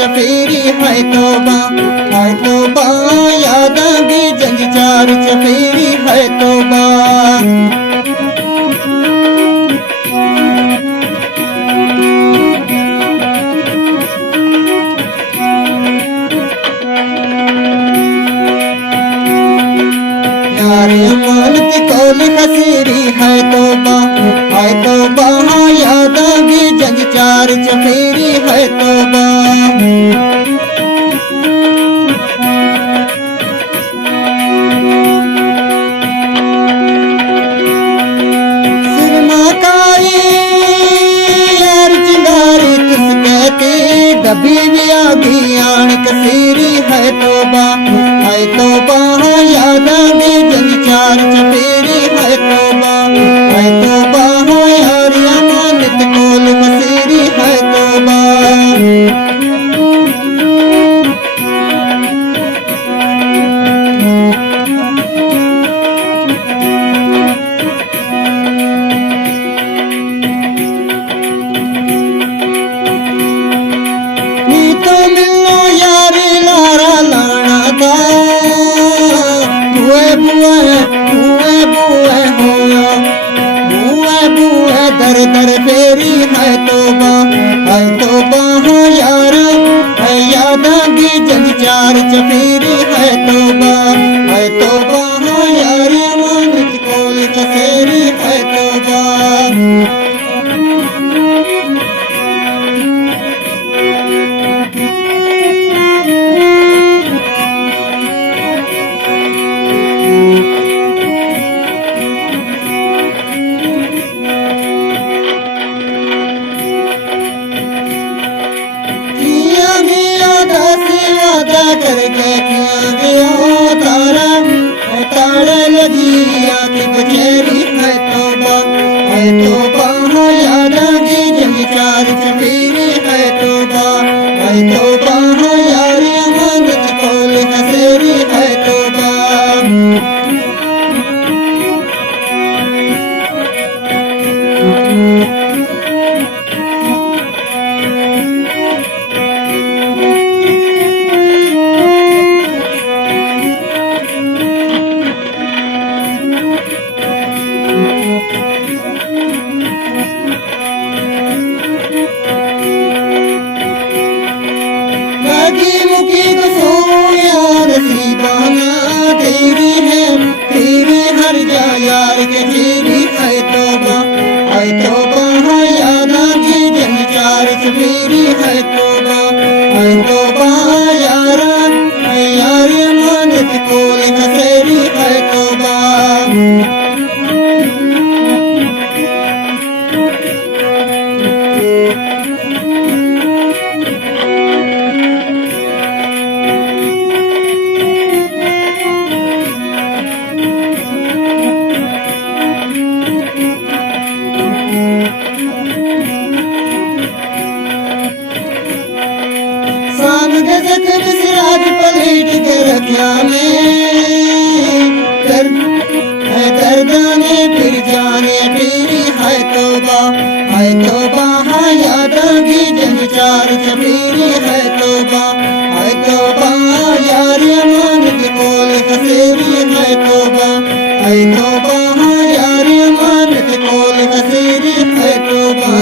चफेरी है तौबा यादां दी जंज चार चफेरी है तौबा। यार अमानत कौल खसेरी है तौबा यादां दी जंज चार चफेरी है तौबा। दबी भी आगी आन कसेरी है तौबा यादां दी जंज चार चफेरी है तौबा यार अमानत कोल कसेरी है तौबा। दर दर फेरी है तौबा यार यादां दी जंज चार चफेरी है तौबा यार अमानत कोल कसेरी है तौबा। करके किया गया तारा लगी आके बचेरी है तौबा यादां दी जंज चार चफेरी है तौबा यार अमानत कोल कसेरी है तौबा। तेरी हर जा यार के तेरी है तौबा यादां दी जंज चार चफेरी है तौबा यार अमानत कोल कसेरी है तौबा। सिराज पलट के रखिया में दर्दाने फिर जाने फिरी है तौबा यादां दी जंज चार चफेरी है तौबा यार अमानत कोल कसेरी है तौबा यार अमानत कोल कसेरी है तौबा।